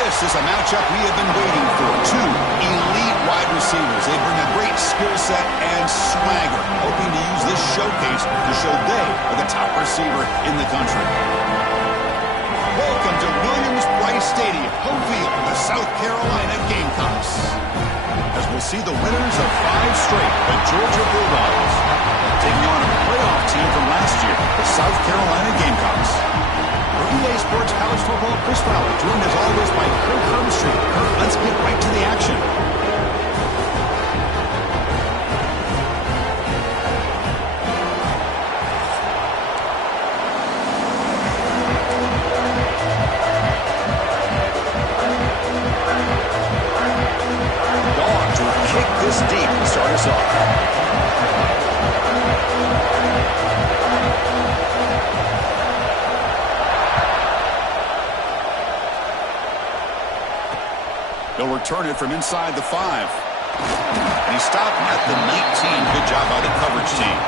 This is a matchup we have been waiting for. Two elite wide receivers. They bring a great skill set and swagger, hoping to use this showcase to show they are the top receiver in the country. Welcome to Williams-Brice Stadium, home field of the South Carolina Gamecocks. As we'll see the winners of 5 straight, the Georgia Bulldogs, taking on a playoff team from last year, the South Carolina Gamecocks. For EA Sports College Football, Chris Fowler, joined as always by Kirk Herbstreit. Kirk, let's get right to the action. Dogs will kick this deep to start us off. He'll return it from inside the 5. And he stopped at the 19. Good job by the coverage team.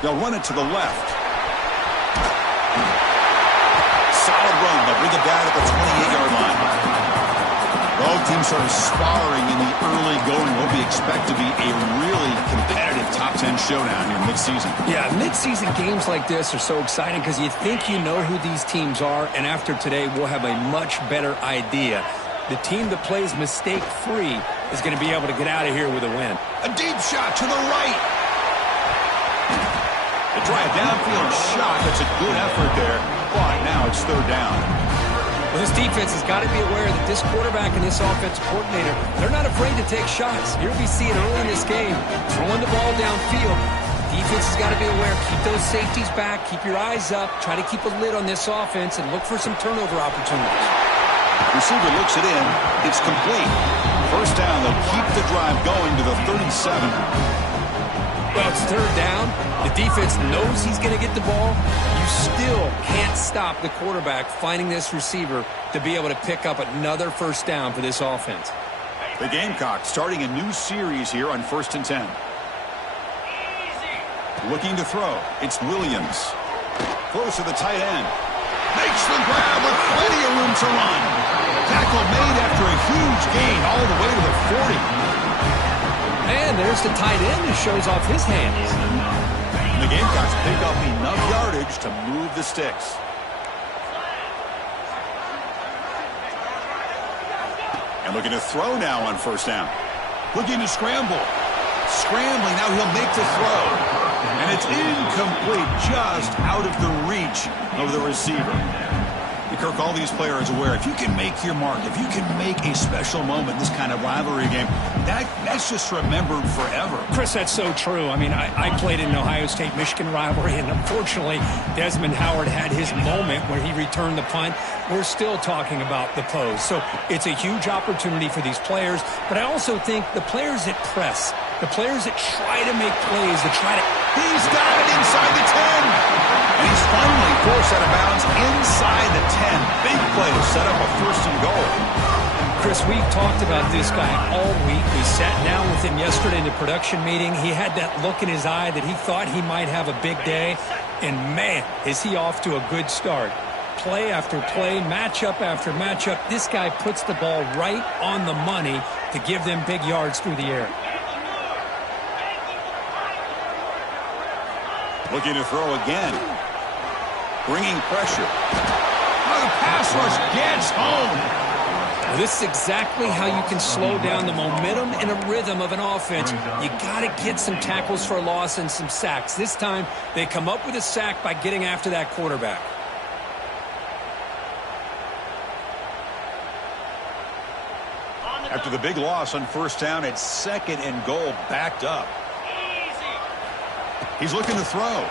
They'll run it to the left. They'll bring it down at the 28-yard line. Both teams sort of sparring in the early going. What we expect to be a really competitive top 10 showdown here mid-season. Yeah, mid-season games like this are so exciting because you think you know who these teams are, and after today we'll have a much better idea. The team that plays mistake-free is going to be able to get out of here with a win. A deep shot to the right. They try a downfield shot. That's a good effort there. But now it's 3rd down. Well, this defense has got to be aware that this quarterback and this offensive coordinator, they're not afraid to take shots. Here we see it early in this game, throwing the ball downfield. The defense has got to be aware. Keep those safeties back. Keep your eyes up. Try to keep a lid on this offense and look for some turnover opportunities. Receiver looks it in. It's complete. 1st down. They'll keep the drive going to the 37. Well, it's 3rd down. The defense knows he's going to get the ball. You still can't stop the quarterback finding this receiver to be able to pick up another 1st down for this offense. The Gamecocks starting a new series here on 1st and 10. Looking to throw. It's Williams. Close to the tight end. Makes the grab with plenty of room to run. Tackle made after a huge gain all the way to the 40. And there's the tight end who shows off his hands. The Gamecocks pick up enough yardage to move the sticks. And looking to throw now on 1st down. Looking to scramble. Scrambling, now he'll make the throw. And it's incomplete, just out of the reach of the receiver. Kirk, all these players are aware, if you can make your mark, if you can make a special moment in this kind of rivalry game, that's just remembered forever. Chris, that's so true. I mean, I played in an Ohio State-Michigan rivalry, and unfortunately, Desmond Howard had his moment where he returned the punt. We're still talking about the pose. So it's a huge opportunity for these players, but I also think the players that press, the players that try to make plays, that try to... He's got it inside the 10! And he's finally forced out of bounds inside the 10. Big play to set up a 1st and goal. Chris, we've talked about this guy all week. We sat down with him yesterday in the production meeting. He had that look in his eye that he thought he might have a big day. And man, is he off to a good start. Play after play, matchup after matchup. This guy puts the ball right on the money to give them big yards through the air. Looking to throw again. Bringing pressure. Oh, the pass rush gets home. Well, this is exactly how you can slow down the momentum and a rhythm of an offense. You got to get some tackles for a loss and some sacks. This time, they come up with a sack by getting after that quarterback. After the big loss on 1st down, it's 2nd and goal, backed up. He's looking to throw.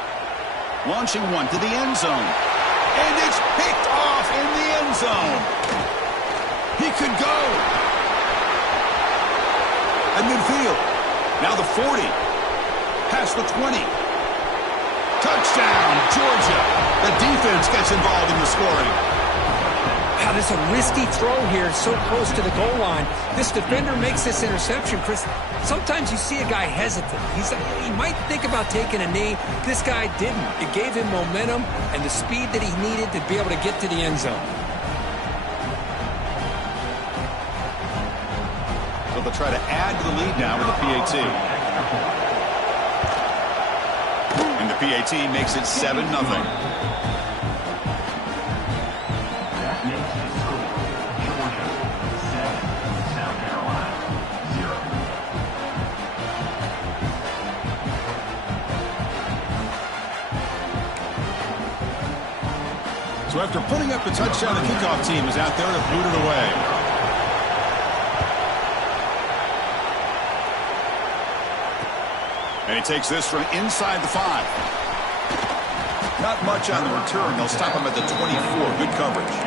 Launching one to the end zone. And it's picked off in the end zone. He could go. At midfield. Now the 40. Past the 20. Touchdown, Georgia. The defense gets involved in the scoring. Wow, this is a risky throw here, so close to the goal line. This defender makes this interception, Chris. Sometimes you see a guy hesitant. He might think about taking a knee. This guy didn't. It gave him momentum and the speed that he needed to be able to get to the end zone. So they'll try to add to the lead now with the PAT. And the PAT makes it 7-0. So after putting up a touchdown, the kickoff team is out there to boot it away. And he takes this from inside the 5. Not much on the return. They'll stop him at the 24. Good coverage.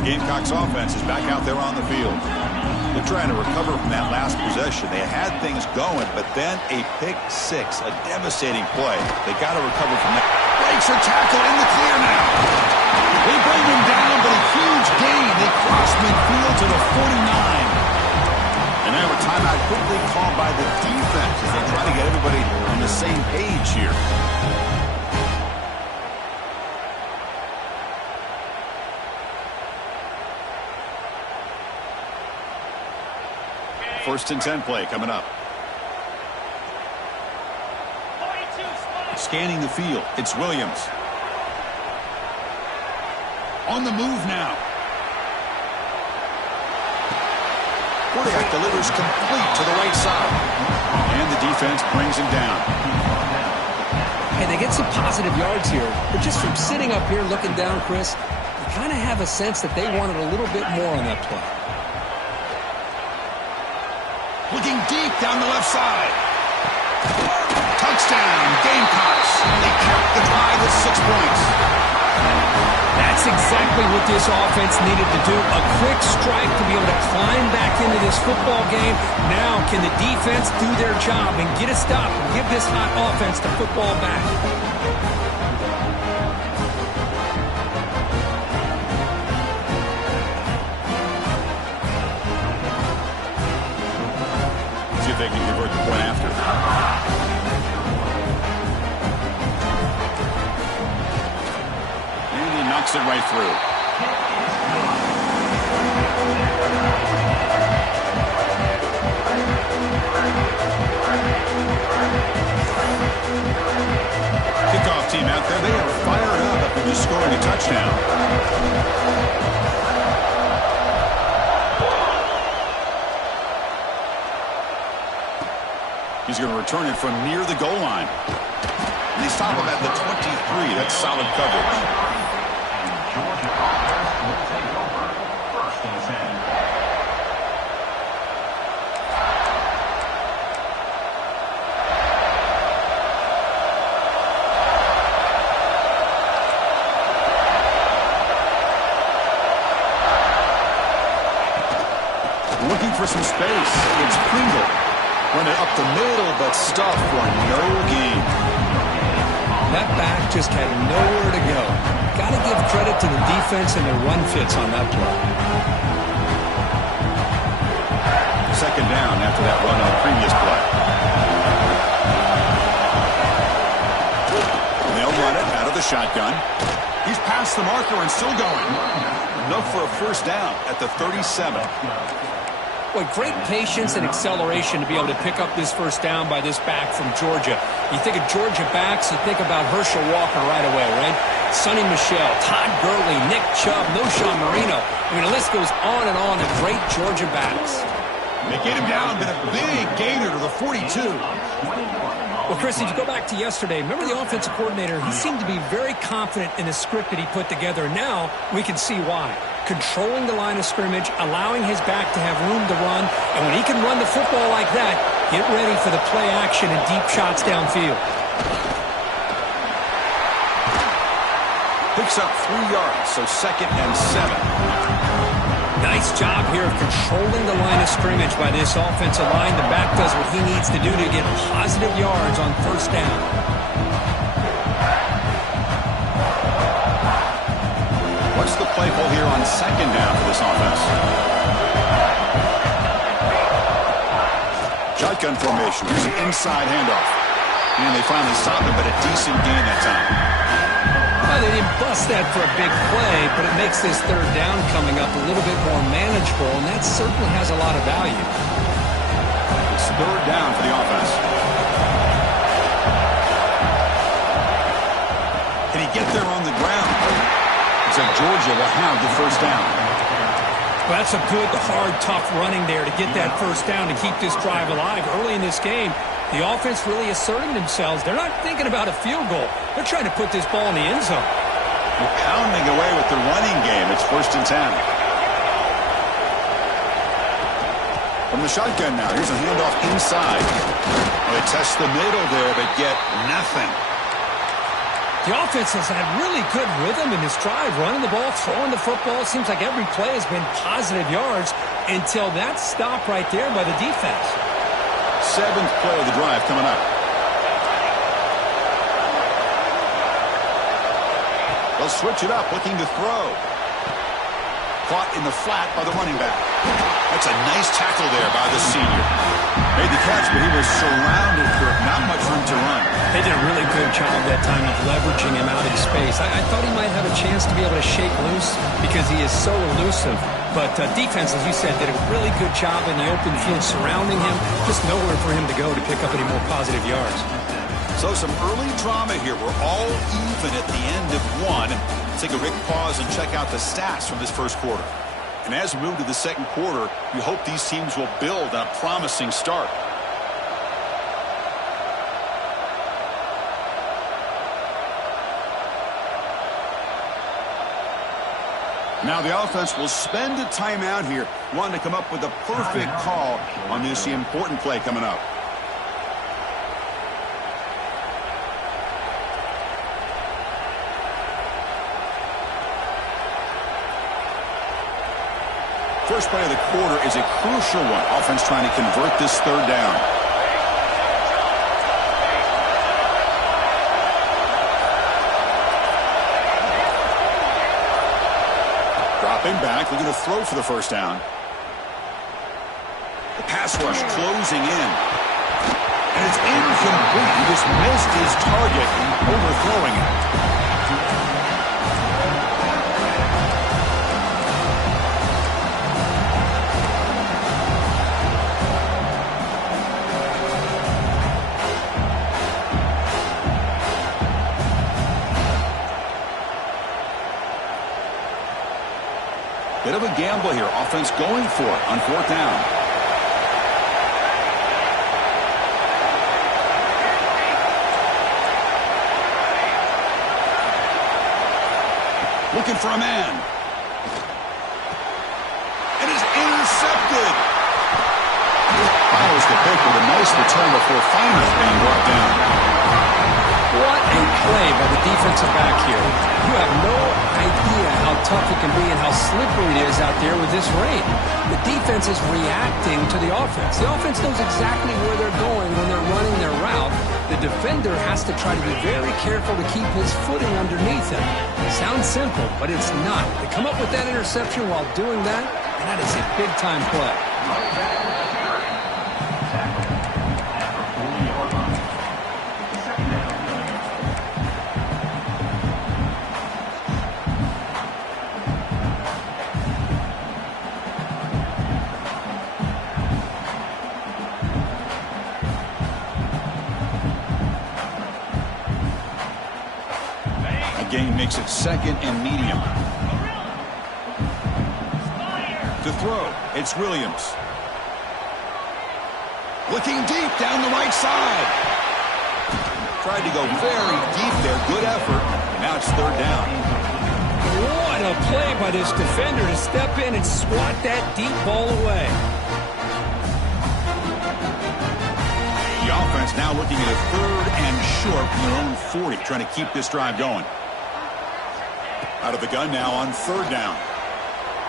The Gamecocks offense is back out there on the field. They're trying to recover from that last possession. They had things going, but then a pick six, a devastating play. They got to recover from that. Breaks her tackle in the clear now. They bring him down, but a huge gain. They cross midfield to the 49. And now a timeout quickly called by the defense as they try to get everybody on the same page here. First and 10 play coming up. Scanning the field, it's Williams. On the move now. Kodiak delivers complete to the right side. And the defense brings him down. Hey, they get some positive yards here, but just from sitting up here looking down, Chris, you kind of have a sense that they wanted a little bit more on that play. Looking deep down the left side. Touchdown, Gamecocks. They cap the drive with 6 points. That's exactly what this offense needed to do. A quick strike to be able to climb back into this football game. Now, can the defense do their job and get a stop and give this hot offense the football back? See if they can convert the point after. And he knocks it right through. Kickoff team out there, they are fired up after just scoring a touchdown. He's going to return it from near the goal line. And they stop him at the 23. That's solid coverage. Looking for some space. It's Pringle. Running up the middle, but stuffed for no gain. That back just had nowhere to go. Got to give credit to the defense and their run fits on that play. Second down after that run on the previous play. And they'll run it out of the shotgun. He's past the marker and still going. Enough for a first down at the 37. Boy, great patience and acceleration to be able to pick up this first down by this back from Georgia. You think of Georgia backs, you think about Herschel Walker right away, right? Sonny Michel, Todd Gurley, Nick Chubb, Noshawn Marino. I mean, the list goes on and on of great Georgia backs. They get him down, but a big gainer to the 42. Well, Chris, if you go back to yesterday, remember the offensive coordinator, he seemed to be very confident in the script that he put together. Now we can see why. Controlling the line of scrimmage, allowing his back to have room to run, and when he can run the football like that, get ready for the play action and deep shots downfield. The picks up 3 yards, so 2nd and 7. Nice job here of controlling the line of scrimmage by this offensive line. The back does what he needs to do to get positive yards on 1st down. What's the play call here on 2nd down for this offense? Shotgun formation. Here's an inside handoff. And they finally stop it, but a decent gain that time. Well, they didn't bust that for a big play, but it makes this 3rd down coming up a little bit more manageable, and that certainly has a lot of value. It's 3rd down for the offense. Can he get there on the ground? Looks like Georgia will have the 1st down. Well, that's a good, hard, tough running there to get that 1st down to keep this drive alive. Early in this game, the offense really asserting themselves. They're not thinking about a field goal. They're trying to put this ball in the end zone. They're pounding away with the running game. It's 1st and 10. From the shotgun now, here's a handoff inside. Well, they test the middle there, but get nothing. The offense has had really good rhythm in this drive, running the ball, throwing the football. It seems like every play has been positive yards until that stop right there by the defense. 7th play of the drive coming up. They'll switch it up, looking to throw. Caught in the flat by the running back. That's a nice tackle there by the senior. Made the catch, but he was surrounded for not much room to run. They did a really good job that time of leveraging him out in space. I thought he might have a chance to be able to shake loose because he is so elusive. But defense, as you said, did a really good job in the open field surrounding him. Just nowhere for him to go to pick up any more positive yards. So some early drama here. We're all even at the end of 1. Let's take a quick pause and check out the stats from this 1st quarter. And as we move to the 2nd quarter, we hope these teams will build on a promising start. Now the offense will spend a timeout here, wanting to come up with a perfect call on this important play coming up. First play of the quarter is a crucial one. Offense trying to convert this 3rd down. Dropping back, looking to throw for the 1st down. The pass rush closing in. And it's incomplete. He just missed his target, overthrowing it. Bit of a gamble here. Offense going for it on 4th down. Looking for a man. And it's intercepted. Follows the pick with a nice return before finally being brought down. What a play by the defensive back here. You have no idea how tough it can be and how slippery it is out there with this rain. The defense is reacting to the offense. The offense knows exactly where they're going when they're running their route. The defender has to try to be very careful to keep his footing underneath him. It sounds simple, but it's not. They come up with that interception while doing that, and that is a big-time play. Gain makes it 2nd and medium. To throw, it's Williams. Looking deep down the right side. Tried to go very deep there. Good effort. Now it's 3rd down. What a play by this defender to step in and swat that deep ball away. The offense now looking at a 3rd and short from their own 40, trying to keep this drive going. Out of the gun now on third down.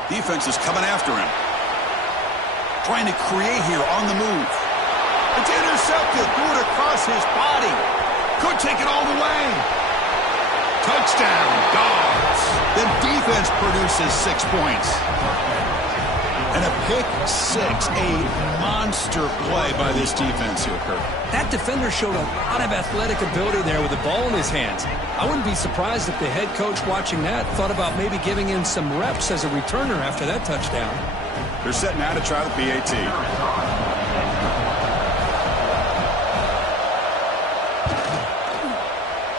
Defense is coming after him. Trying to create here on the move. It's intercepted. Threw it across his body. Could take it all the way. Touchdown, Dogs. The defense produces 6 points. And a pick six, a monster play by this defense here, Kirk. That defender showed a lot of athletic ability there with the ball in his hands. I wouldn't be surprised if the head coach watching that thought about maybe giving him some reps as a returner after that touchdown. They're setting out to try the PAT.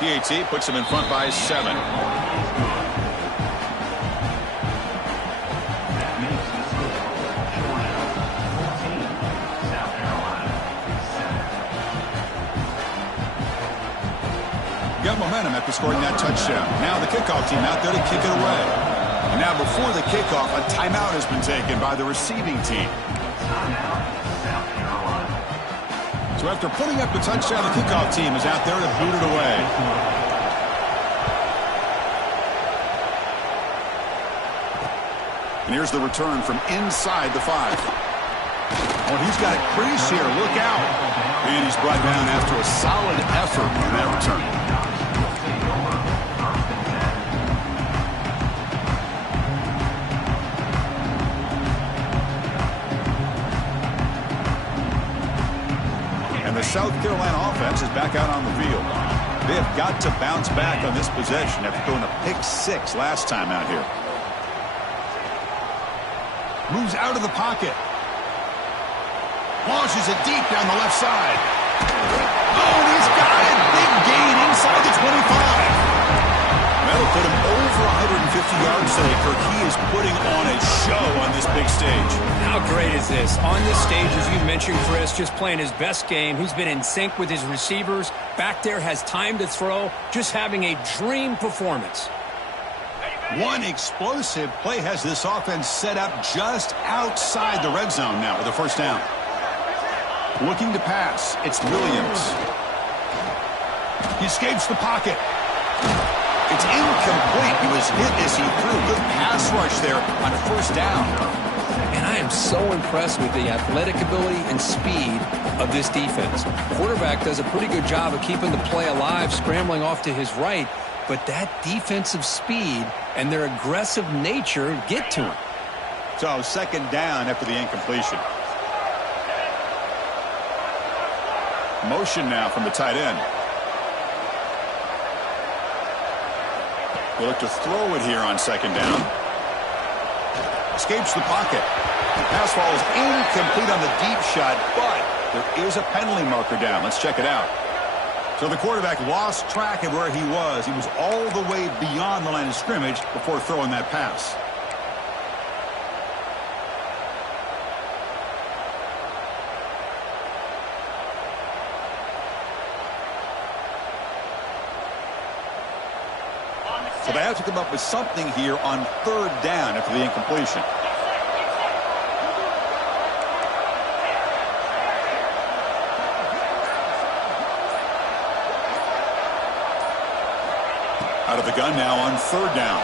PAT puts him in front by 7. Got momentum after scoring that touchdown. Now the kickoff team out there to kick it away. And now before the kickoff, a timeout has been taken by the receiving team. So after putting up the touchdown, the kickoff team is out there to boot it away. And here's the return from inside the 5. Oh, he's got a crease here. Look out. And he's brought down after a solid effort on that return. And the South Carolina offense is back out on the field. They have got to bounce back on this possession after throwing a pick 6 last time out here. Moves out of the pocket. Launches it deep down the left side. Oh, and he's got it. Big gain inside the 25. That'll put him over 150 yards today, Kirk. He is putting on a show on this big stage. How great is this? On this stage, as you mentioned, Chris, just playing his best game. He's been in sync with his receivers. Back there, has time to throw. Just having a dream performance. One explosive play has this offense set up just outside the red zone now with a first down. Looking to pass. It's Williams. He escapes the pocket. It's incomplete. He was hit as he threw. Good pass rush there on first down. And I am so impressed with the athletic ability and speed of this defense. Quarterback does a pretty good job of keeping the play alive, scrambling off to his right. But that defensive speed and their aggressive nature get to him. So second down after the incompletion. Motion now from the tight end. They look to throw it here on second down. Escapes the pocket. The pass falls incomplete on the deep shot, but there is a penalty marker down. Let's check it out. So the quarterback lost track of where he was. He was all the way beyond the line of scrimmage before throwing that pass. So they have to come up with something here on third down after the incompletion. Out of the gun now on third down.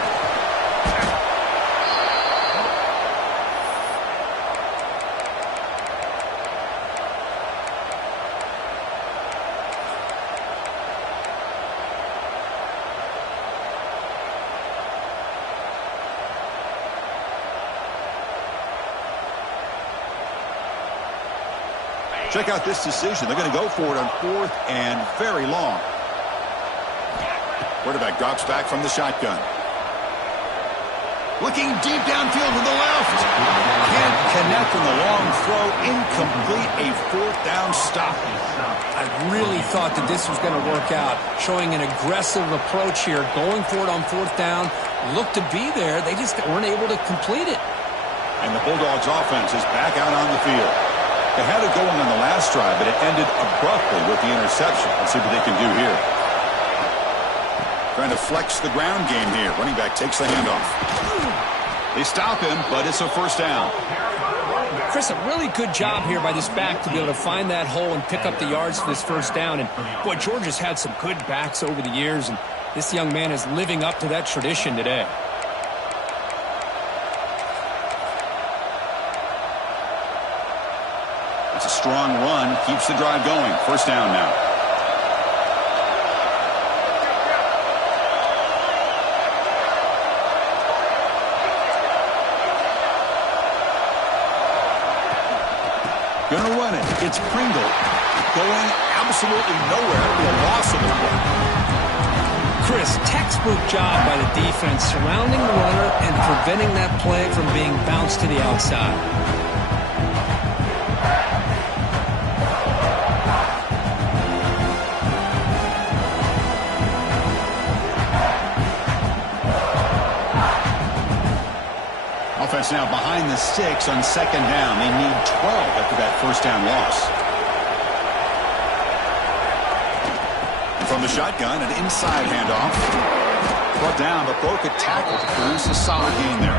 Check out this decision. They're going to go for it on fourth and very long. Quarterback drops back from the shotgun. Looking deep downfield to the left. Can't connect on the long throw. Incomplete. A fourth down stop. I really thought that this was going to work out. Showing an aggressive approach here. Going for it on fourth down. Looked to be there. They just weren't able to complete it. And the Bulldogs offense is back out on the field. They had it going on the last drive, but it ended abruptly with the interception. Let's see what they can do here. Trying to flex the ground game here. Running back takes the handoff. They stop him, but it's a first down. Chris, a really good job here by this back to be able to find that hole and pick up the yards for this first down. And, boy, Georgia's had some good backs over the years, and this young man is living up to that tradition today. It's a strong run. Keeps the drive going. First down now. Gonna run it. It's Pringle. Going absolutely nowhere. It'll be a loss of the play. Chris, textbook job by the defense surrounding the runner and preventing that play from being bounced to the outside. Offense now behind the 6 on second down. They need 12 after that first down loss. And from the shotgun, an inside handoff. Brought down, but broke a tackle to produce a solid gain there.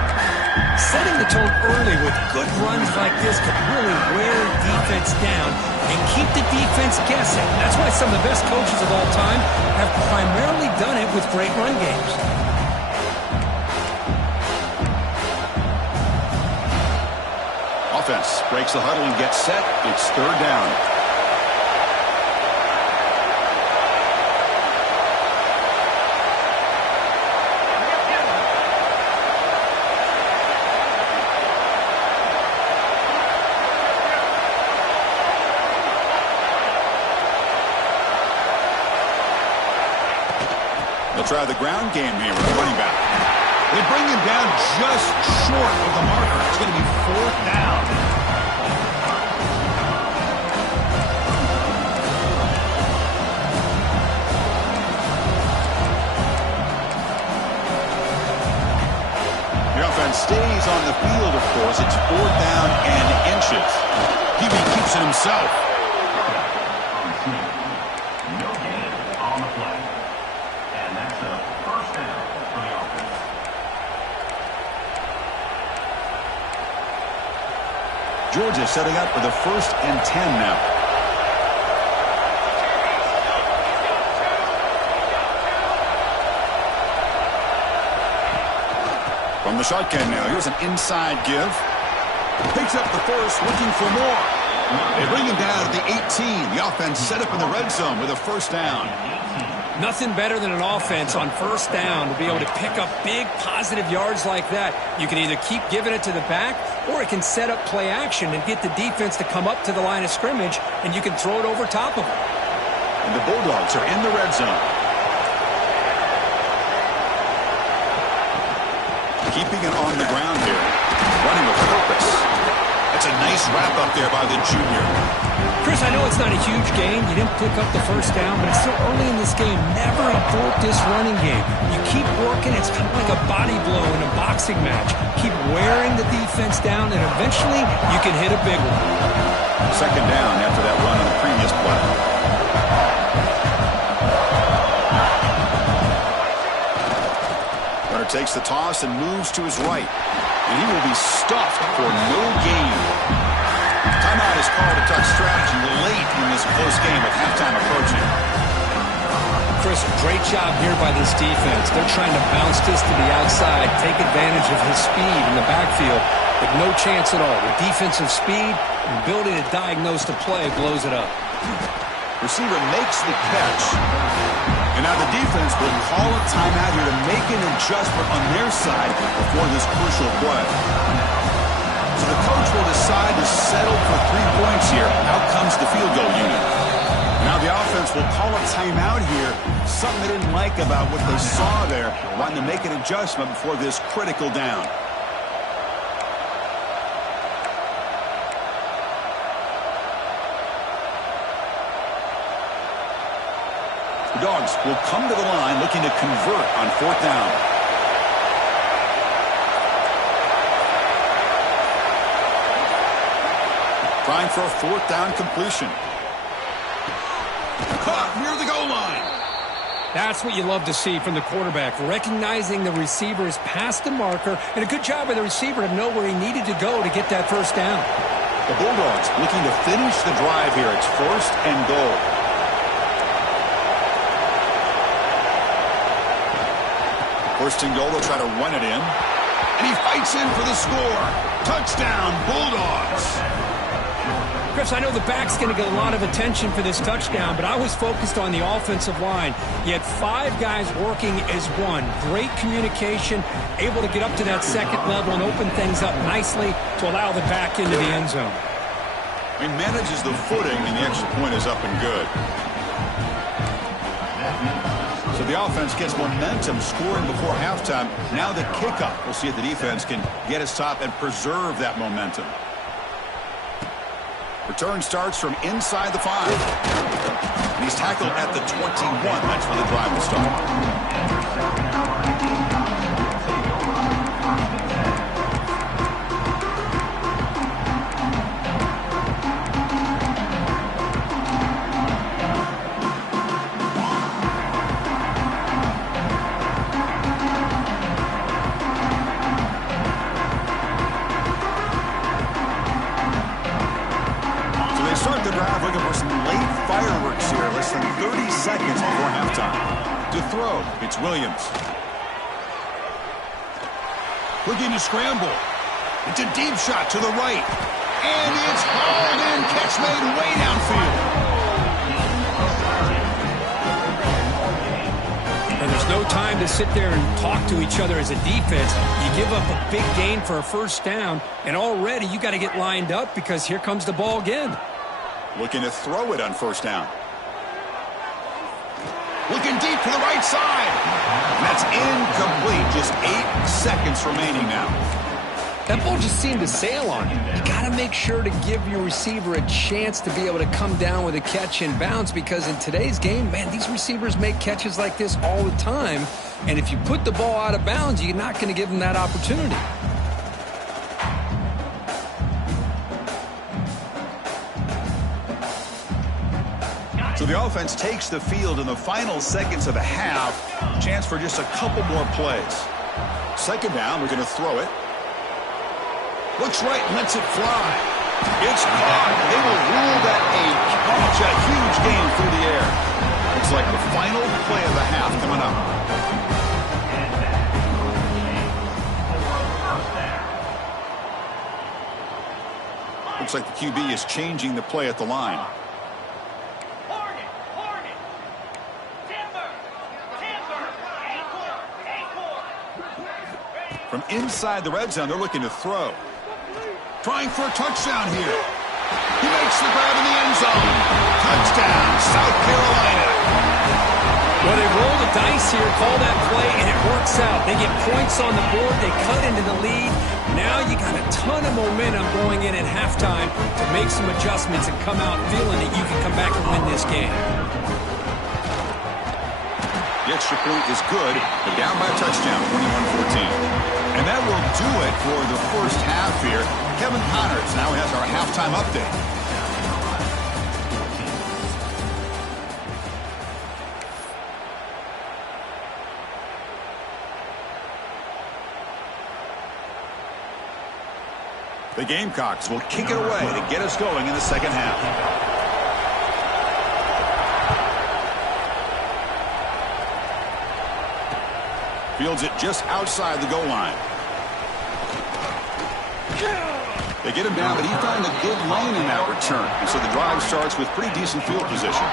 Setting the tone early with good runs like this could really wear defense down and keep the defense guessing. That's why some of the best coaches of all time have primarily done it with great run games. Offense breaks the huddle and gets set. It's third down. They'll try the ground game here with the running back. They bring him down just short of the marker. It's going to be fourth down. The offense stays on the field, of course. It's fourth down and inches. QB keeps it himself. No gain on the play. And that's a first down for the offense. Georgia setting up for the 1st and 10 now. From the shotgun now, here's an inside give. Picks up the first, looking for more. They bring him down at the 18. The offense set up in the red zone with a first down. Nothing better than an offense on first down to be able to pick up big positive yards like that. You can either keep giving it to the back, or it can set up play action and get the defense to come up to the line of scrimmage, and you can throw it over top of them. And the Bulldogs are in the red zone. Keeping it on the ground here. Running with purpose. That's a nice wrap up there by the junior. Chris, I know it's not a huge game. You didn't pick up the first down, but it's still early in this game. Never abort this running game. You keep working. It's kind of like a body blow in a boxing match. Keep wearing the defense down, and eventually you can hit a big one. Second down after that run on the previous play. Runner takes the toss and moves to his right. And he will be stuffed for no gain. Timeout is called to touch strategy late in this close game with halftime approaching. Chris, great job here by this defense. They're trying to bounce this to the outside, take advantage of his speed in the backfield, but no chance at all. The defensive speed and ability to diagnose the play blows it up. Receiver makes the catch. And now the defense will call a timeout here to make an adjustment on their side before this crucial play. So the coach will decide to settle for 3 points here. Out comes the field goal unit. Now the offense will call a timeout here. Something they didn't like about what they saw there. Wanting to make an adjustment before this critical down. The Dogs will come to the line looking to convert on fourth down. Trying for a fourth down completion. Caught near the goal line. That's what you love to see from the quarterback, recognizing the receiver's past the marker, and a good job by the receiver to know where he needed to go to get that first down. The Bulldogs looking to finish the drive here. It's first and goal. First and goal, they'll try to run it in. And he fights in for the score. Touchdown, Bulldogs. Chris, I know the back's going to get a lot of attention for this touchdown, but I was focused on the offensive line. You had 5 guys working as one. Great communication, able to get up to that second level and open things up nicely to allow the back into the end zone. He manages the footing, and the extra point is up and good. So the offense gets momentum scoring before halftime. Now the kickoff. We'll see if the defense can get his top and preserve that momentum. Return starts from inside the 5. And he's tackled at the 21. That's where the drive will start. It's Williams. Looking to scramble. It's a deep shot to the right. And it's hauled in. Catch made way downfield. And there's no time to sit there and talk to each other as a defense. You give up a big gain for a first down, and already you got to get lined up because here comes the ball again. Looking to throw it on first down. Looking deep to the right side. And that's incomplete. Just 8 seconds remaining now. That ball just seemed to sail on him. You got to make sure to give your receiver a chance to be able to come down with a catch and bounce, because in today's game, man, these receivers make catches like this all the time. And if you put the ball out of bounds, you're not going to give them that opportunity. So the offense takes the field in the final seconds of the half. Chance for just a couple more plays. Second down, we're going to throw it. Looks right and lets it fly. It's caught. They will rule that a catch. A huge gain through the air. Looks like the final play of the half coming up. Looks like the QB is changing the play at the line. From inside the red zone, they're looking to throw. Trying for a touchdown here. He makes the grab in the end zone. Touchdown, South Carolina. Well, they roll the dice here, call that play, and it works out. They get points on the board. They cut into the lead. Now you got a ton of momentum going in at halftime to make some adjustments and come out feeling that you can come back and win this game. The extra point is good. They're down by a touchdown, 21-14. And that will do it for the first half here. Kevin Connors now has our halftime update. The Gamecocks will kick it away to get us going in the second half. Fields it just outside the goal line. They get him down, but he found a good lane in that return. And so the drive starts with pretty decent field position.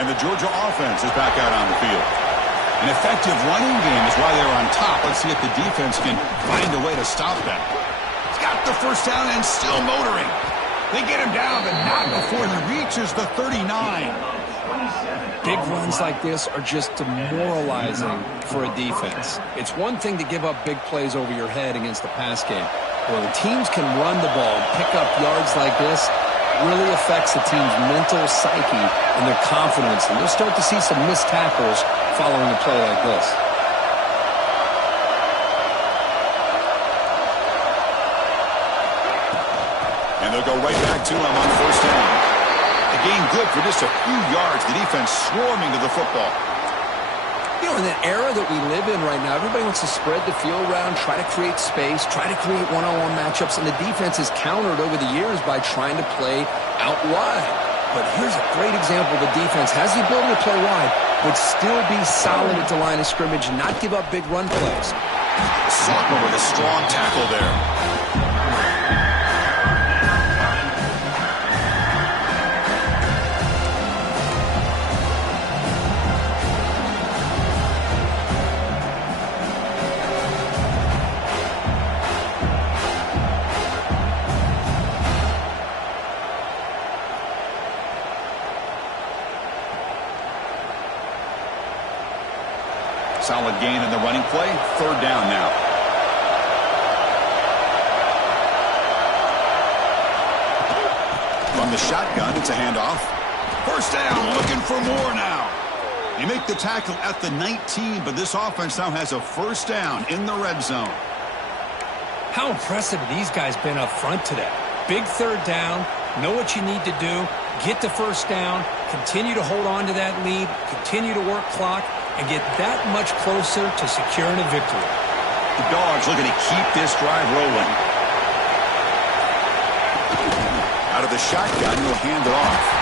And the Georgia offense is back out on the field. An effective running game is why they're on top. Let's see if the defense can find a way to stop that. He's got the first down and still motoring. They get him down, but not before he reaches the 39. Big runs like this are just demoralizing for a defense. It's one thing to give up big plays over your head against the pass game. When teams can run the ball and pick up yards like this, really affects the team's mental psyche and their confidence. And you'll start to see some missed tackles following a play like this. And they'll go right back to him on first down. A gain good for just a few yards. The defense swarming to the football. You know, in the era that we live in right now, everybody wants to spread the field around, try to create space, try to create one-on-one matchups, and the defense has countered over the years by trying to play out wide. But here's a great example. The defense has the ability to play wide, but still be solid at the line of scrimmage and not give up big run plays. Soccer with a strong tackle there. Solid gain in the running play. Third down now. From the shotgun, it's a handoff. First down, looking for more now. They make the tackle at the 19, but this offense now has a first down in the red zone. How impressive have these guys been up front today? Big third down, know what you need to do, get the first down, continue to hold on to that lead, continue to work clock, and get that much closer to securing a victory. The Dogs looking to keep this drive rolling. Out of the shotgun, he'll hand it off.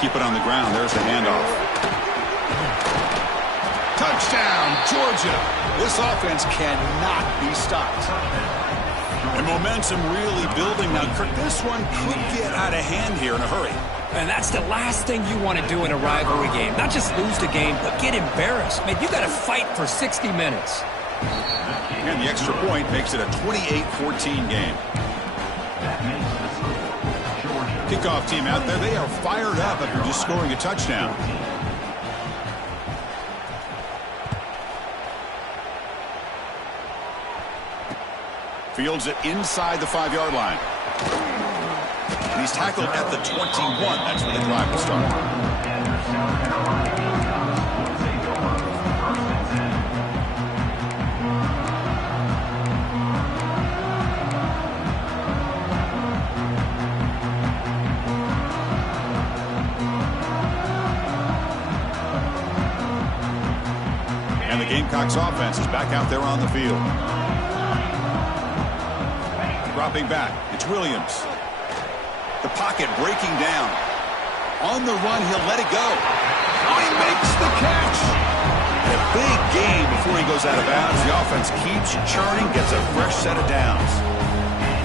Keep it on the ground. There's the handoff. Touchdown, Georgia. This offense cannot be stopped. And momentum really building now. Kirk, this one could get out of hand here in a hurry. And that's the last thing you want to do in a rivalry game. Not just lose the game, but get embarrassed. Man, you got to fight for 60 minutes. And the extra point makes it a 28-14 game. Kickoff team out there, they are fired up after just scoring a touchdown. Fields it inside the 5-yard line. And he's tackled at the 21. That's where the drive will start. Gamecocks offense is back out there on the field. Dropping back, it's Williams. The pocket breaking down. On the run, he'll let it go. Oh, he makes the catch. And a big gain before he goes out of bounds. The offense keeps churning, gets a fresh set of downs.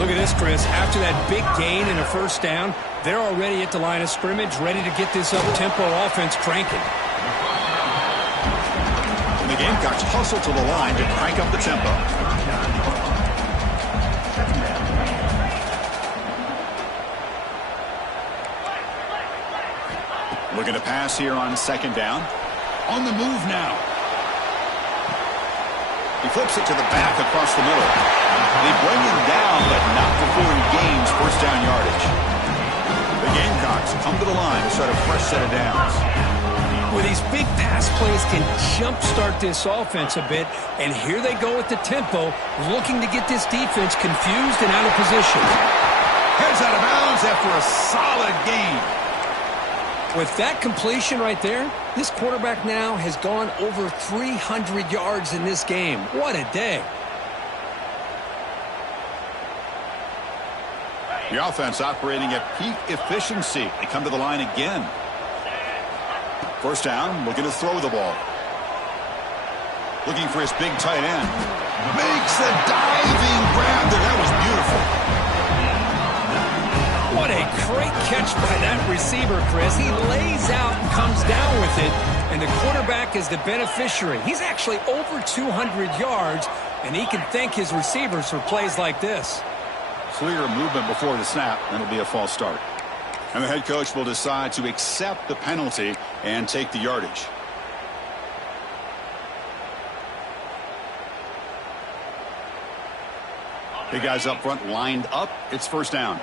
Look at this, Chris. After that big gain and a first down, they're already at the line of scrimmage, ready to get this up-tempo offense cranking. The Gamecocks hustle to the line to crank up the tempo. Looking to pass here on second down. On the move now. He flips it to the back across the middle. They bring him down, but not before he gains first down yardage. The Gamecocks come to the line to start a fresh set of downs. Well, these big pass plays can jumpstart this offense a bit, and here they go at the tempo, looking to get this defense confused and out of position. Heads out of bounds after a solid gain. With that completion right there, this quarterback now has gone over 300 yards in this game. What a day. The offense operating at peak efficiency. They come to the line again. First down, looking to throw the ball. Looking for his big tight end. Makes a diving grab there. That was beautiful. What a great catch by that receiver, Chris. He lays out and comes down with it, and the quarterback is the beneficiary. He's actually over 200 yards, and he can thank his receivers for plays like this. Clear movement before the snap, and it'll be a false start. And the head coach will decide to accept the penalty and take the yardage. The guys up front lined up. It's first down.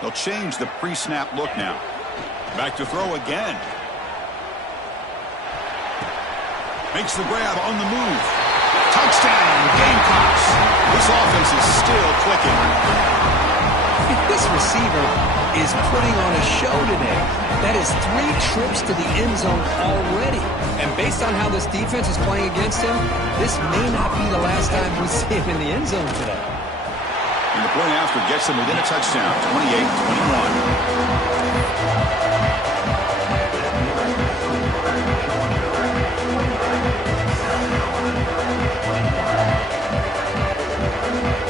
They'll change the pre-snap look now. Back to throw again. Makes the grab on the move. Touchdown, Gamecocks. This offense is still clicking. This receiver is putting on a show today. That is 3 trips to the end zone already. And based on how this defense is playing against him, this may not be the last time we see him in the end zone today. And the point after gets them within a touchdown, 28-21.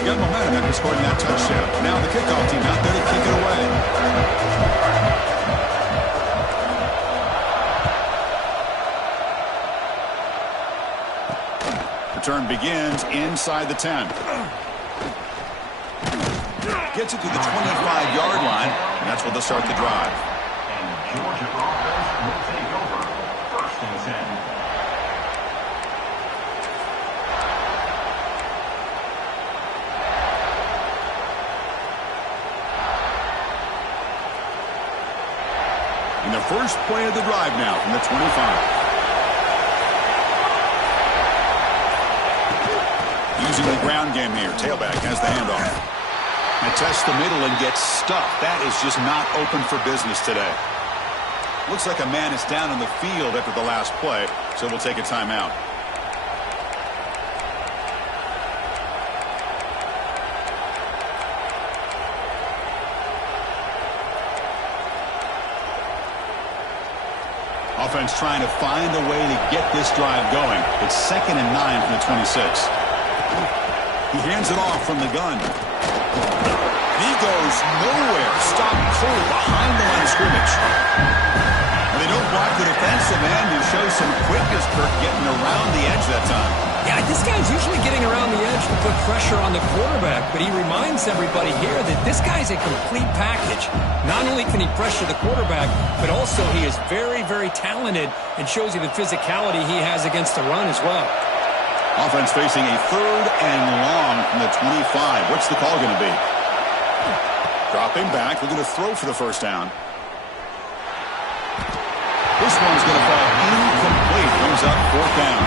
Got momentum after scoring that touchdown. Now the kickoff team out there to kick it away. Return begins inside the 10. Gets it to the 25-yard line, and that's where they'll start the drive. And Georgia offense will take over first and 10. And the first play of the drive now from the 25. Using the ground game here. Tailback has the handoff. And tests the middle and gets stuffed. That is just not open for business today. Looks like a man is down on the field after the last play, so we'll take a timeout. Offense trying to find a way to get this drive going. It's 2nd and 9 from the 26. He hands it off from the gun. He goes nowhere. Stopped cold behind the line of scrimmage. And they don't block the defensive end who shows some quickness, Kirk, getting around the edge that time. Yeah, this guy's usually getting around the edge to put pressure on the quarterback, but he reminds everybody here that this guy's a complete package. Not only can he pressure the quarterback, but also he is very, very talented and shows you the physicality he has against the run as well. Offense facing a 3rd and long from the 25. What's the call going to be? Dropping back, looking to throw for the first down. This one's going to fall incomplete. Brings up 4th down.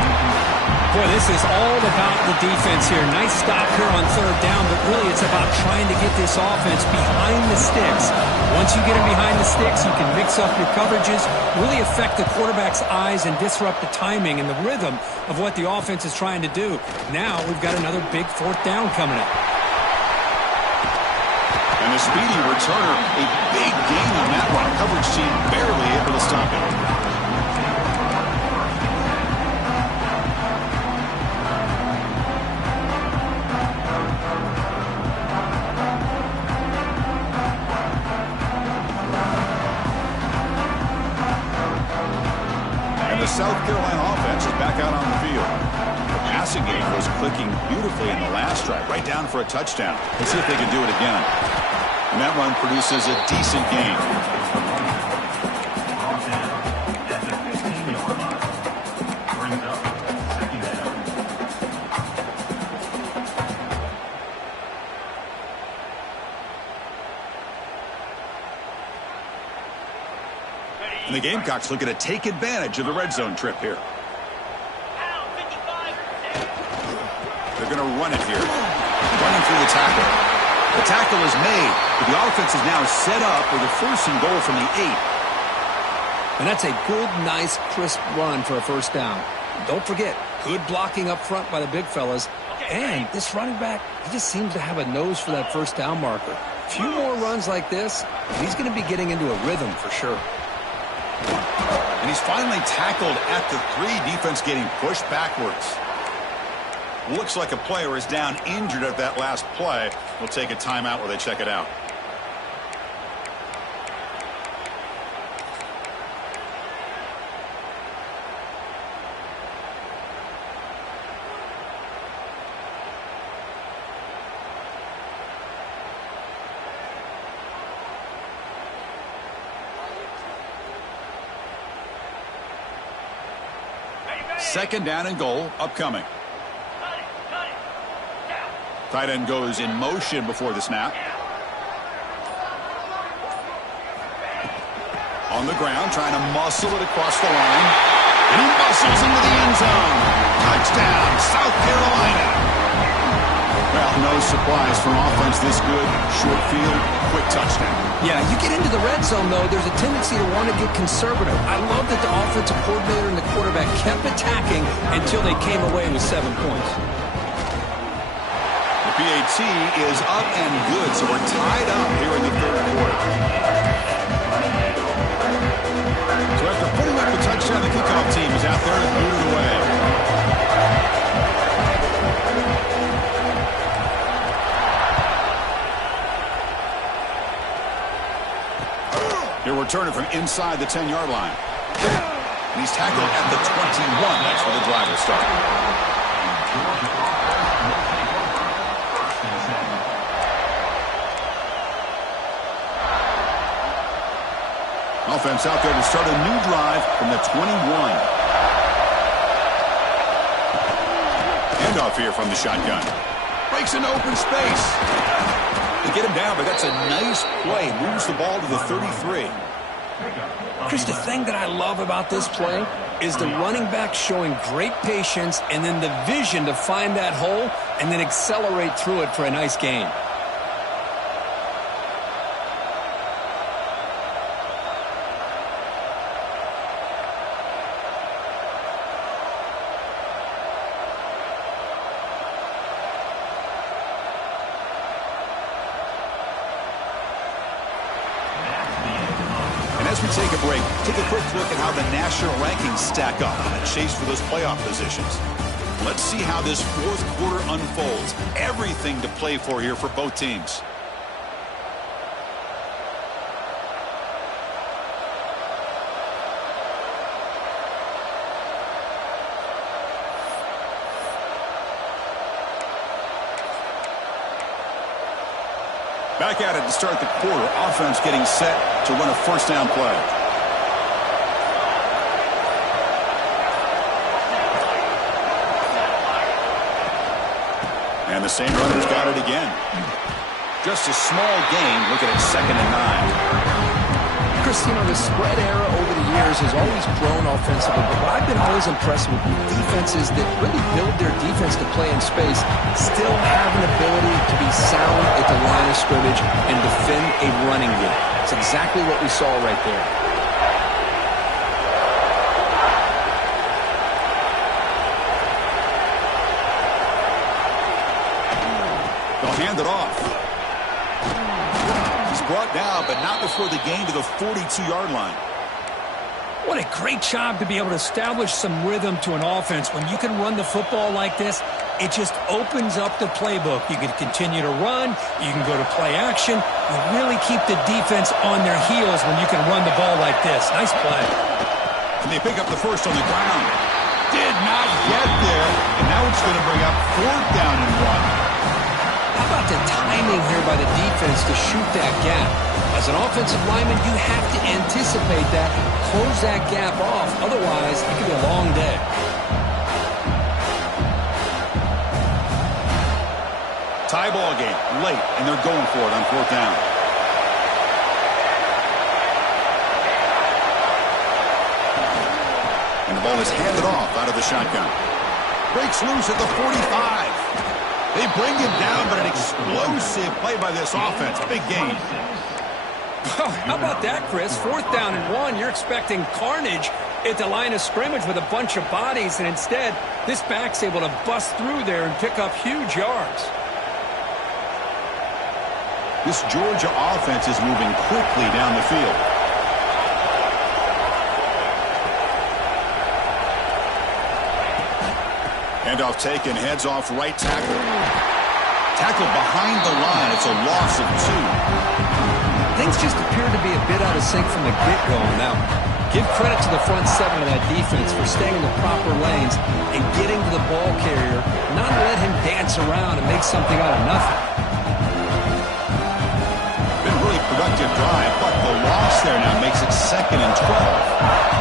Boy, this is all about the defense here. Nice stop here on 3rd down, but really it's about trying to get this offense behind the sticks. Once you get them behind the sticks, you can mix up your coverages, really affect the quarterback's eyes and disrupt the timing and the rhythm of what the offense is trying to do. Now we've got another big 4th down coming up. And a speedy returner, a big gain on that one. Coverage team barely able to stop it. The South Carolina offense is back out on the field. The passing game was clicking beautifully in the last drive, right down for a touchdown. Let's see if they can do it again. And that run produces a decent gain. At the 15-yard line. Brings up 2nd down. And the Gamecocks looking to take advantage of the red zone trip here. They're going to run it here. Running through the tackle. The tackle is made, but the offense is now set up with a 1st and goal from the 8. And that's a good, nice, crisp run for a first down. Don't forget, good blocking up front by the big fellas. And this running back, he just seems to have a nose for that first down marker. A few more runs like this, and he's going to be getting into a rhythm for sure. And he's finally tackled at the 3. Defense getting pushed backwards. Looks like a player is down injured at that last play. We'll take a timeout while they check it out. Second down and goal upcoming. Tight end goes in motion before the snap. On the ground, trying to muscle it across the line. And he muscles into the end zone. Touchdown, South Carolina. Well, no surprise for an offense this good. Short field, quick touchdown. Yeah, you get into the red zone, though, there's a tendency to want to get conservative. I love that the offensive coordinator and the quarterback kept attacking until they came away with 7 points. The PAT is up and good, so we're tied up here in the third quarter. So after putting up a touchdown, the kickoff team is out there to boot it away. He'll return it from inside the 10-yard line. And he's tackled at the 21. That's where the drive will start. Offense out there to start a new drive from the 21. Handoff here from the shotgun. Breaks into open space. They get him down, but that's a nice play. Moves the ball to the 33. Chris, the thing that I love about this play is the running back showing great patience and then the vision to find that hole and then accelerate through it for a nice gain. As we take a break, take a quick look at how the national rankings stack up in the chase for those playoff positions. Let's see how this fourth quarter unfolds. Everything to play for here for both teams. Back at it to start the quarter. Offense getting set to run a first down play. And the same runner's got it again. Just a small gain. Looking at 2nd and 9. Chris, you know, the spread era over the years has always grown offensively, but what I've been always impressed with defenses that really build their defense to play in space still have an ability to be sound at the line of scrimmage and defend a running game. It's exactly what we saw right there. They'll hand it off. Brought down, but not before the gain to the 42-yard line. What a great job to be able to establish some rhythm to an offense. When you can run the football like this, it just opens up the playbook. You can continue to run. You can go to play action. You really keep the defense on their heels when you can run the ball like this. Nice play. And they pick up the first on the ground. Did not get there, and now it's going to bring up 4th down and 1. How about the timing here by the defense to shoot that gap? As an offensive lineman, you have to anticipate that, close that gap off. Otherwise, it could be a long day. Tie ball game late, and they're going for it on 4th down. And the ball is handed off out of the shotgun. Breaks loose at the 45. They bring him down, but an explosive play by this offense. Big gain. Oh, how about that, Chris? 4th down and 1. You're expecting carnage at the line of scrimmage with a bunch of bodies, and instead, this back's able to bust through there and pick up huge yards. This Georgia offense is moving quickly down the field. Handoff taken, heads off right tackle. Tackle behind the line. It's a loss of 2. Things just appear to be a bit out of sync from the get-go on that one. Give credit to the front 7 of that defense for staying in the proper lanes and getting to the ball carrier, not let him dance around and make something out of nothing. Been a really productive drive, but the loss there now makes it 2nd and 12.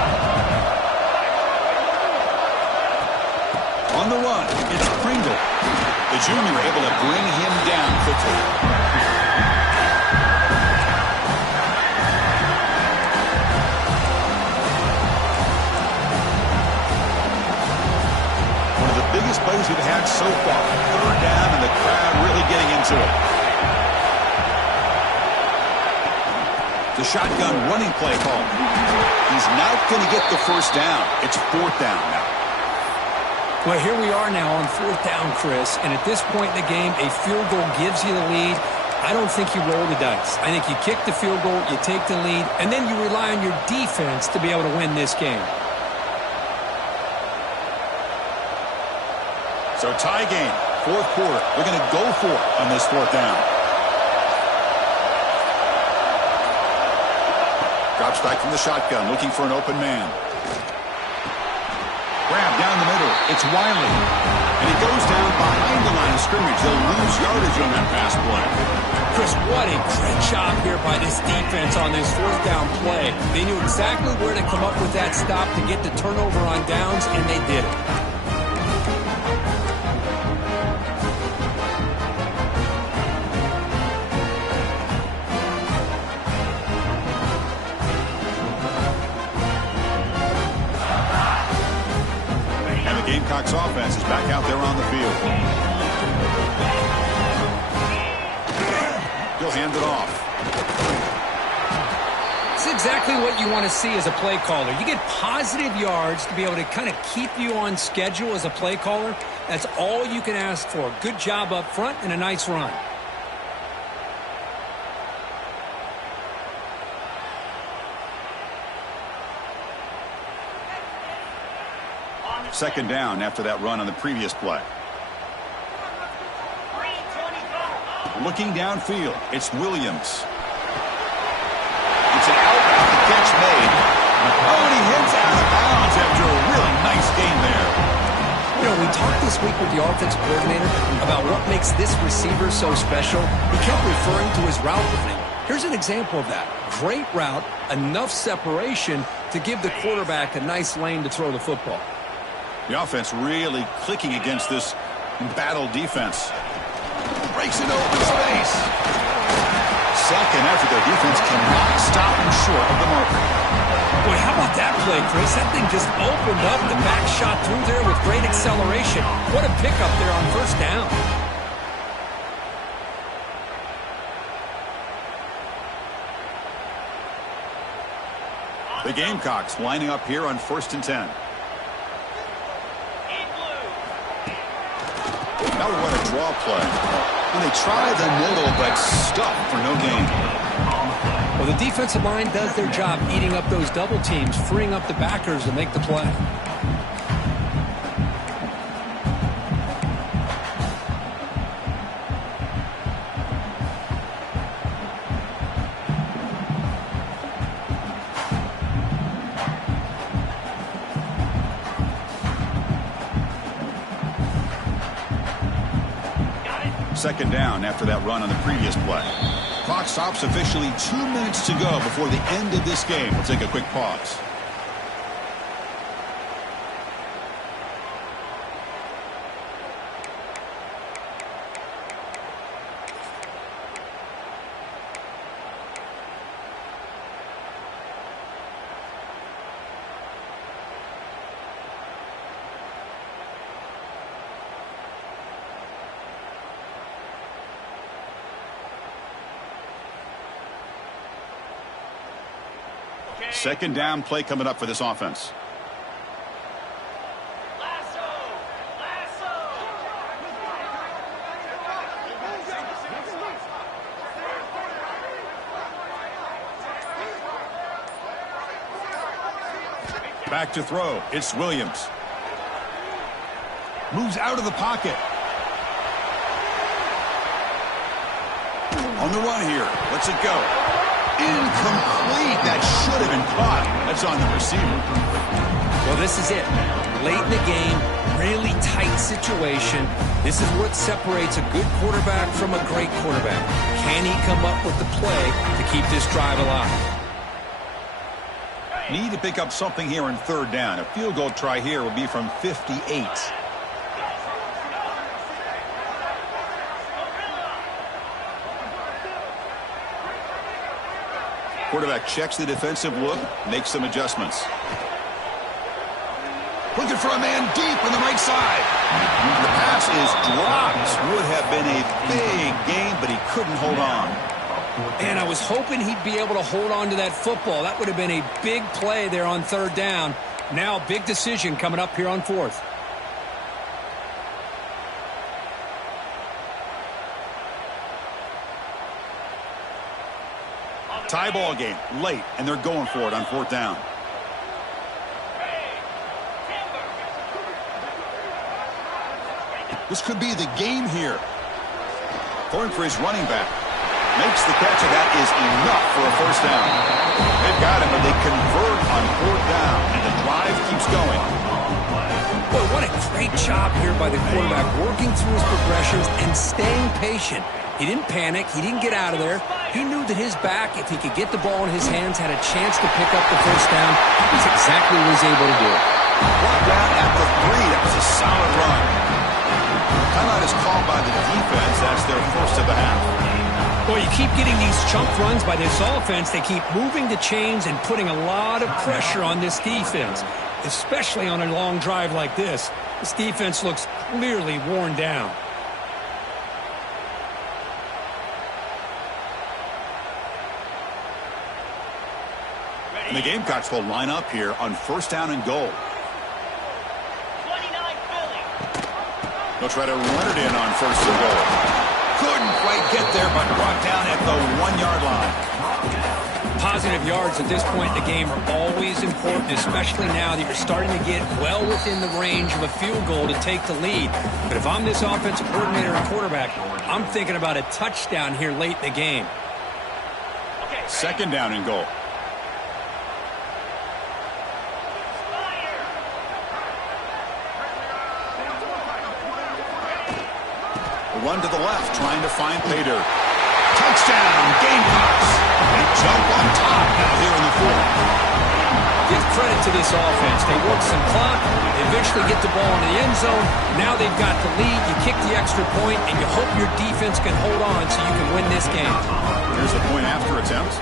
On the run, it's Pringle. The junior able to bring him to it. The shotgun running play call. He's not going to get the first down. It's fourth down now. Well, here we are now on fourth down, Chris, and at this point in the game, a field goal gives you the lead. I don't think you roll the dice. I think you kick the field goal, you take the lead, and then you rely on your defense to be able to win this game. So tie game, fourth quarter. They're going to go for it on this fourth down. Drops back from the shotgun, looking for an open man. Grab down the middle. It's Wiley. And he goes down behind the line of scrimmage. They'll lose yardage on that pass play. Chris, what a great job here by this defense on this fourth down play. They knew exactly where to come up with that stop to get the turnover on downs, and they did it. Gamecocks offense is back out there on the field. He'll hand it off. It's exactly what you want to see as a play caller. You get positive yards to be able to kind of keep you on schedule as a play caller. That's all you can ask for. Good job up front and a nice run. Second down after that run on the previous play. Looking downfield, it's Williams. It's an out, the catch made. Oh, and he hits out of bounds after a really nice game there. You know, we talked this week with the offensive coordinator about what makes this receiver so special. He kept referring to his route running. Here's an example of that. Great route, enough separation to give the quarterback a nice lane to throw the football. The offense really clicking against this embattled defense. Breaks into open space. Second after their defense cannot stop him short of the marker. Boy, how about that play, Chris? That thing just opened up. The back shot through there with great acceleration. What a pickup there on first down. The Gamecocks lining up here on 1st and 10. Now we want a draw play. When they try the middle, but stuck for no gain. Well, the defensive line does their job eating up those double teams, freeing up the backers to make the play. Second down after that run on the previous play. Clock stops officially 2 minutes to go before the end of this game. We'll take a quick pause. Second down play coming up for this offense. Back to throw. It's Williams. Moves out of the pocket. On the run here. Lets it go. Incomplete. That should have been caught. That's on the receiver. Well, this is it. Late in the game, really tight situation. This is what separates a good quarterback from a great quarterback. Can he come up with the play to keep this drive alive? Need to pick up something here on third down. A field goal try here will be from 58. Quarterback checks the defensive look, makes some adjustments. Looking for a man deep on the right side. The pass is dropped. Would have been a big game, but he couldn't hold on. And I was hoping he'd be able to hold on to that football. That would have been a big play there on third down. Now a big decision coming up here on fourth. Tie ball game, late, and they're going for it on fourth down. This could be the game here. Throwing for his running back. Makes the catch, and that is enough for a first down. They've got him, but they convert on fourth down, and the drive keeps going. Boy, what a great job here by the quarterback, working through his progressions and staying patient. He didn't panic. He didn't get out of there. He knew that his back, if he could get the ball in his hands, had a chance to pick up the first down. That's exactly what he was able to do. Brought down at the 3. That was a solid run. Timeout is called by the defense. That's their first of the half. Boy, you keep getting these chunk runs by this offense. They keep moving the chains and putting a lot of pressure on this defense, especially on a long drive like this. This defense looks clearly worn down. And the Gamecocks will line up here on first down and goal. They'll try to run it in on first and goal. Couldn't quite get there, but brought down at the 1-yard line. Positive yards at this point in the game are always important, especially now that you're starting to get well within the range of a field goal to take the lead. But if I'm this offensive coordinator and quarterback, I'm thinking about a touchdown here late in the game. Second down and goal. Run to the left, trying to find pay dirt. Touchdown, Gamecocks. They jump on top now here in the fourth. Give credit to this offense. They work some clock. They eventually get the ball in the end zone. Now they've got the lead. You kick the extra point, and you hope your defense can hold on so you can win this game. Here's a point after attempt.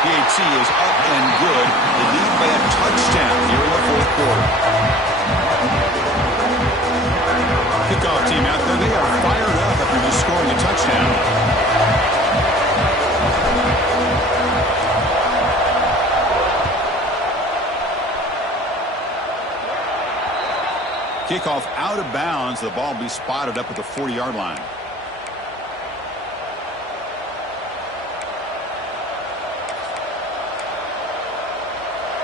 PAT is up and good. They lead by a touchdown here in the fourth quarter. Kickoff team out there, they are fired up after just scoring a touchdown. Kickoff out of bounds. The ball will be spotted up at the 40-yard line.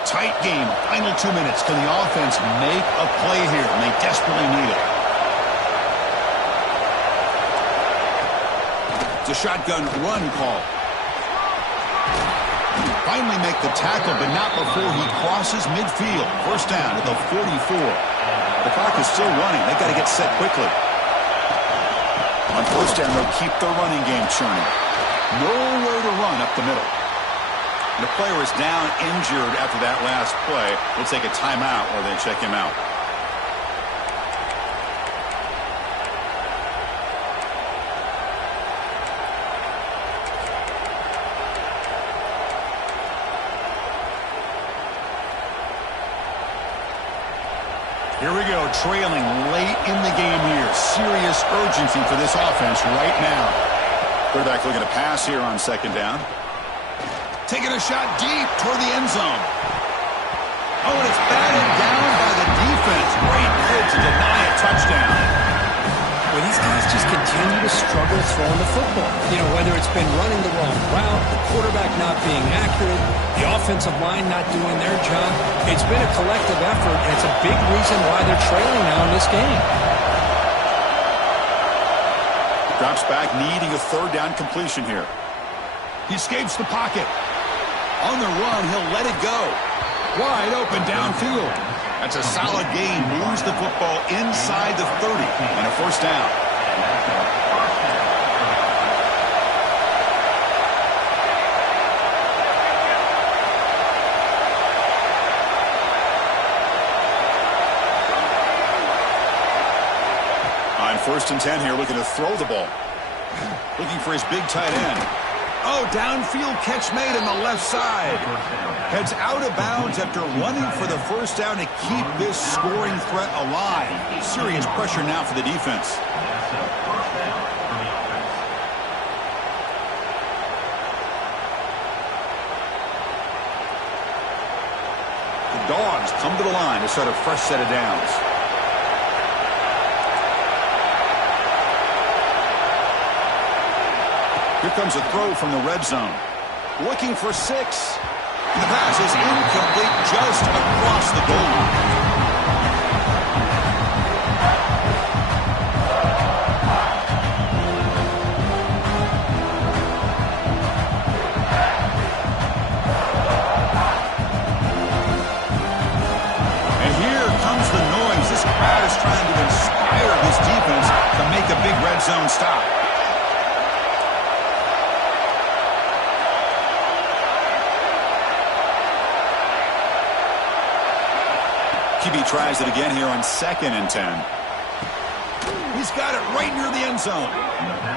Tight game. Final 2 minutes. Can the offense make a play here? And they desperately need it. It's a shotgun run call. Finally make the tackle, but not before he crosses midfield. First down at the 44. The clock is still running. They've got to get set quickly. On first down, they'll keep their running game churning. Nowhere to run up the middle. The player is down injured after that last play. We'll take a timeout while they check him out. Here we go, trailing late in the game here. Serious urgency for this offense right now. Quarterback looking to pass here on second down. Taking a shot deep toward the end zone. Oh, and it's batted down by the defense. Great move to deny a touchdown. Well, these guys just continue to struggle throwing the football. You know, whether it's been running the wrong route, the quarterback not being accurate, the offensive line not doing their job. It's been a collective effort, and it's a big reason why they're trailing now in this game. Drops back, needing a third down completion here. He escapes the pocket. On the run, he'll let it go. Wide open downfield. That's a solid gain. Moves the football inside the 30 and a first down. On first and 10 here, looking to throw the ball. Looking for his big tight end. Oh, downfield catch made on the left side. Heads out of bounds after running for the first down to keep this scoring threat alive. Serious pressure now for the defense. That's a first down for the offense. The Dogs come to the line to start a fresh set of downs. Here comes a throw from the red zone. Looking for 6. The pass is incomplete just across the goal line. And here comes the noise. This crowd is trying to inspire this defense to make a big red zone stop. QB tries it again here on 2nd and 10. He's got it right near the end zone.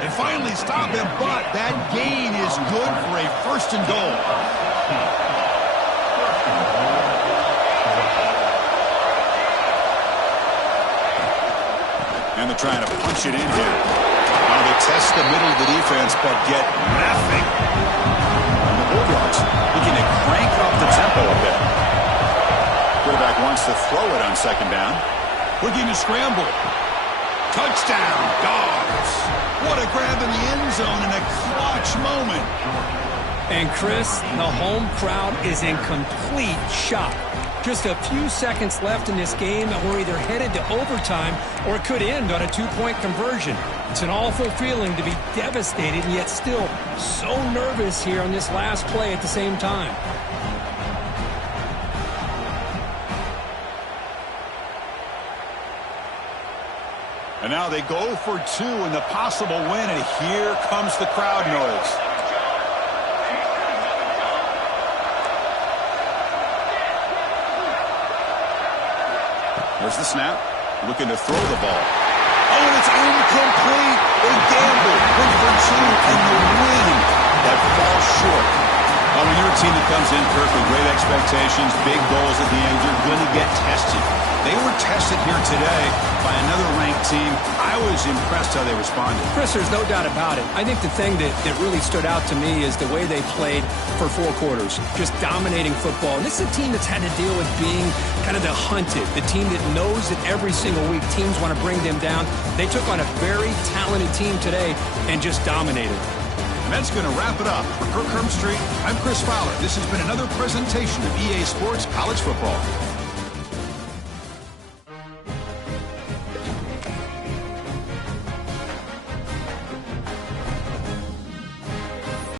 They finally stop him, but that gain is good for a 1st and goal. And they're trying to punch it in here. Now they test the middle of the defense, but get nothing. The Bulldogs looking to crank up the tempo a bit. Quarterback wants to throw it on 2nd down. Looking to scramble. Touchdown, Dogs. What a grab in the end zone in a clutch moment. And Chris, the home crowd is in complete shock. Just a few seconds left in this game, and we're either headed to overtime or it could end on a 2-point conversion. It's an awful feeling to be devastated and yet still so nervous here on this last play at the same time. And now they go for 2 in the possible win, and here comes the crowd noise. There's the snap. Looking to throw the ball. Oh, and it's incomplete. They gambled. Went for 2 and the win. That falls short. Well, when you're a team that comes in, Kirk, with great expectations, big goals at the end, you're going to get tested. They were tested here today by another ranked team. I was impressed how they responded. Chris, there's no doubt about it. I think the thing that really stood out to me is the way they played for 4 quarters, just dominating football. And this is a team that's had to deal with being kind of the hunted, the team that knows that every single week teams want to bring them down. They took on a very talented team today and just dominated. And that's going to wrap it up. For Kirk Herbstreit, I'm Chris Fowler. This has been another presentation of EA Sports College Football.